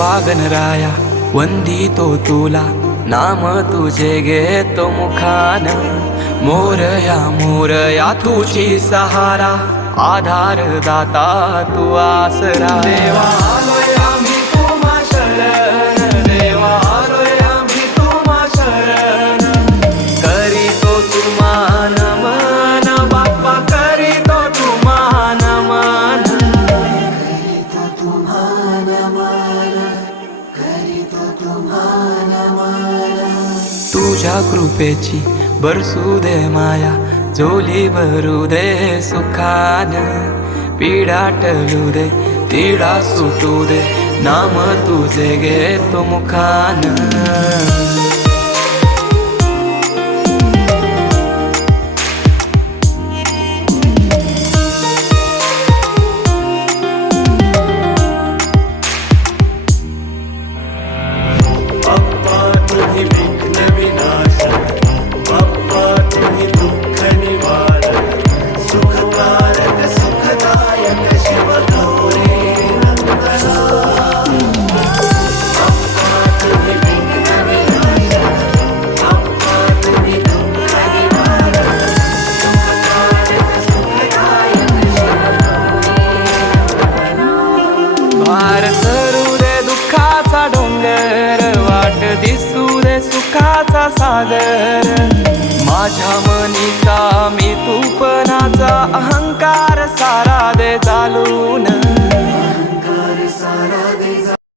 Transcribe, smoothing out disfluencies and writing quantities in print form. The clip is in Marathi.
देवा गणराया वंदितो तुला, नाम तुझे घेतो मुखान. मोरया मोरया तुझी सहारा, आधार दाता तू आसरा. देवा आलोय आम्ही तुम्हा शरण, देवा आलोय आम्ही तुम्हा शरण. करीतो तुम्हा नमन बाप्पा, करीतो तुम्हा नमन. करीतो तुम्हा नमन, करीतो तुम्हा नमन. तुझ्या कृपेची बरसू दे माया, झोली भरू दे सुखान. पीडा टळू दे, तिडा सुटू दे, नाम तुझे घेतो मुखान. बाप्पा तुम्ही विघ्न विनाशक, बाप्पा तुम्ही दुःख निवारक, सुखकारक सुखदायक शिव गौरी नंदना. बाप्पा तुम्ही विघ्न विनाशक, बाप्पा तुम्ही दुःख निवारक, सुखकारक सुखदायक शिव गौरी नंदना. भार सरू दे दुःखाचा डोंगर, वाट दिसू दे सुखाचा सागर. माझ्या मनीचा मी तूपणाचा अहंकार सारा दे चालून.